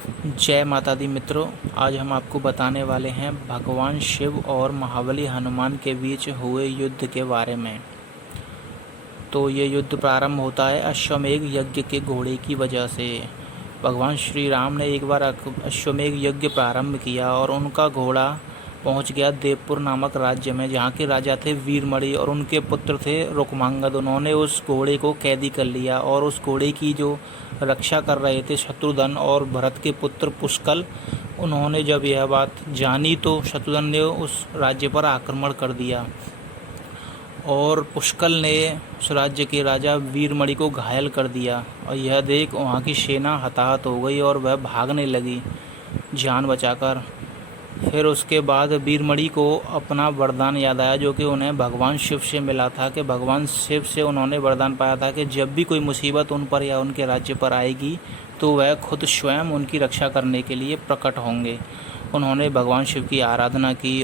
जय माता दी मित्रों, आज हम आपको बताने वाले हैं भगवान शिव और महाबली हनुमान के बीच हुए युद्ध के बारे में। तो ये युद्ध प्रारंभ होता है अश्वमेध यज्ञ के घोड़े की वजह से। भगवान श्री राम ने एक बार अश्वमेध यज्ञ प्रारंभ किया और उनका घोड़ा पहुंच गया देवपुर नामक राज्य में, जहां के राजा थे वीरमणि और उनके पुत्र थे रुक्मांगद। उन्होंने उस घोड़े को कैदी कर लिया और उस घोड़े की जो रक्षा कर रहे थे शत्रुघ्न और भरत के पुत्र पुष्कल, उन्होंने जब यह बात जानी तो शत्रुघ्न ने उस राज्य पर आक्रमण कर दिया और पुष्कल ने उस राज्य के राजा वीरमणि को घायल कर दिया। और यह देख वहाँ की सेना हताहत हो गई और वह भागने लगी जान बचाकर। फिर उसके बाद वीरमणि को अपना वरदान याद आया, जो कि उन्हें भगवान शिव से मिला था। कि भगवान शिव से उन्होंने वरदान पाया था कि जब भी कोई मुसीबत उन पर या उनके राज्य पर आएगी तो वह खुद स्वयं उनकी रक्षा करने के लिए प्रकट होंगे। उन्होंने भगवान शिव की आराधना की,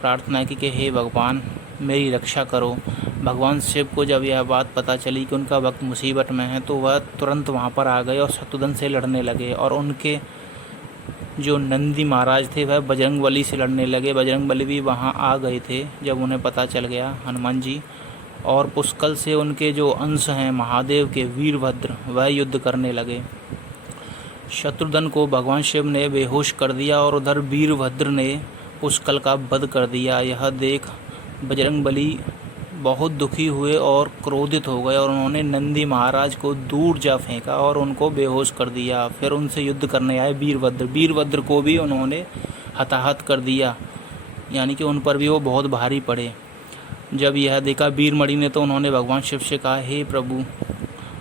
प्रार्थना की कि हे भगवान मेरी रक्षा करो। भगवान शिव को जब यह बात पता चली कि उनका वक्त मुसीबत में है तो वह तुरंत वहाँ पर आ गए और शत्रुघ्न से लड़ने लगे। और उनके जो नंदी महाराज थे वह बजरंगबली से लड़ने लगे। बजरंगबली भी वहाँ आ गए थे जब उन्हें पता चल गया, हनुमान जी। और पुष्कल से उनके जो अंश हैं महादेव के वीरभद्र, वह युद्ध करने लगे। शत्रुघ्न को भगवान शिव ने बेहोश कर दिया और उधर वीरभद्र ने पुष्कल का वध कर दिया। यह देख बजरंगबली बहुत दुखी हुए और क्रोधित हो गए और उन्होंने नंदी महाराज को दूर जा फेंका और उनको बेहोश कर दिया। फिर उनसे युद्ध करने आए वीरभद्र को भी उन्होंने हताहत कर दिया, यानी कि उन पर भी वो बहुत भारी पड़े। जब यह देखा वीरमणि ने तो उन्होंने भगवान शिव से कहा, हे प्रभु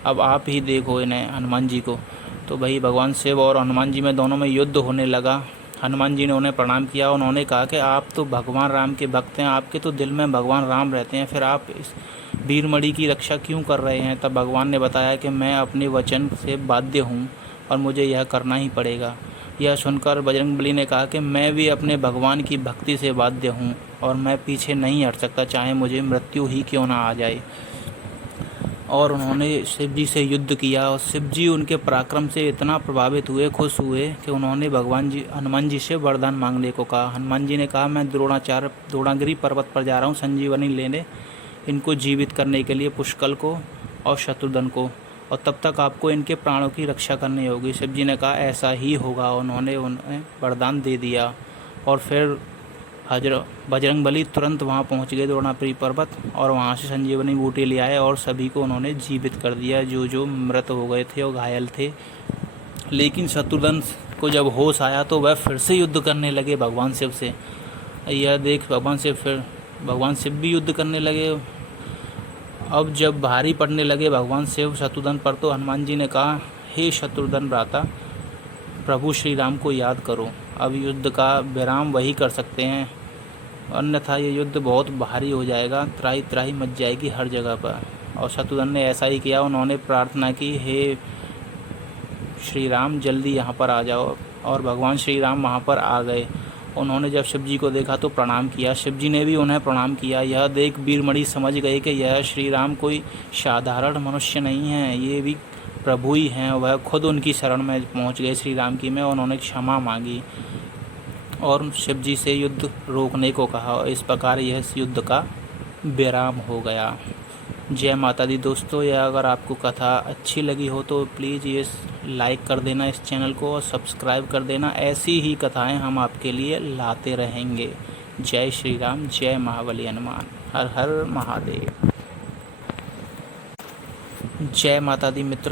अब आप ही देखो इन्हें, हनुमान जी को। तो भाई भगवान शिव और हनुमान जी में दोनों में युद्ध होने लगा। हनुमान जी ने उन्हें प्रणाम किया। उन्होंने कहा कि आप तो भगवान राम के भक्त हैं, आपके तो दिल में भगवान राम रहते हैं, फिर आप इस वीरमणि की रक्षा क्यों कर रहे हैं। तब भगवान ने बताया कि मैं अपने वचन से बाध्य हूँ और मुझे यह करना ही पड़ेगा। यह सुनकर बजरंगबली ने कहा कि मैं भी अपने भगवान की भक्ति से बाध्य हूँ और मैं पीछे नहीं हट सकता, चाहे मुझे मृत्यु ही क्यों ना आ जाए। और उन्होंने शिव जी से युद्ध किया और शिव जी उनके पराक्रम से इतना प्रभावित हुए, खुश हुए कि उन्होंने हनुमान जी से वरदान मांगने को कहा। हनुमान जी ने कहा, मैं द्रोणागिरी पर्वत पर जा रहा हूँ संजीवनी लेने, इनको जीवित करने के लिए, पुष्कल को और शत्रुघ्न को, और तब तक आपको इनके प्राणों की रक्षा करनी होगी। शिव जी ने कहा ऐसा ही होगा। उन्होंने उन्हें वरदान दे दिया और फिर बजरंगबली तुरंत वहाँ पहुँच गए द्रोणागिरी पर्वत और वहाँ से संजीवनी बूटी ले आए और सभी को उन्होंने जीवित कर दिया, जो जो मृत हो गए थे और घायल थे। लेकिन शत्रुघ्न को जब होश आया तो वह फिर से युद्ध करने लगे भगवान शिव से। यह देख भगवान शिव भी युद्ध करने लगे। अब जब भारी पड़ने लगे भगवान शिव शत्रुघ्न पर तो हनुमान जी ने कहा, हे शत्रुघ्न भ्राता, प्रभु श्री राम को याद करो। अब युद्ध का विराम वही कर सकते हैं, अन्यथा ये युद्ध बहुत भारी हो जाएगा, त्राही त्राही मच जाएगी हर जगह पर। और शत्रुघ्न ने ऐसा ही किया। उन्होंने प्रार्थना की, हे श्री राम जल्दी यहाँ पर आ जाओ। और भगवान श्री राम वहाँ पर आ गए। उन्होंने जब शिव जी को देखा तो प्रणाम किया, शिव जी ने भी उन्हें प्रणाम किया। यह देख वीरमणि समझ गए कि यह श्री राम कोई साधारण मनुष्य नहीं है, ये भी प्रभु ही हैं। वह खुद उनकी शरण में पहुंच गए श्री राम की में। उन्होंने क्षमा मांगी और शिव जी से युद्ध रोकने को कहा और इस प्रकार यह युद्ध का विराम हो गया। जय माता दी दोस्तों, यह अगर आपको कथा अच्छी लगी हो तो प्लीज़ ये लाइक कर देना इस चैनल को और सब्सक्राइब कर देना। ऐसी ही कथाएं हम आपके लिए लाते रहेंगे। जय श्री राम, जय महाबली हनुमान, हर हर महादेव। जय माता दी मित्रों।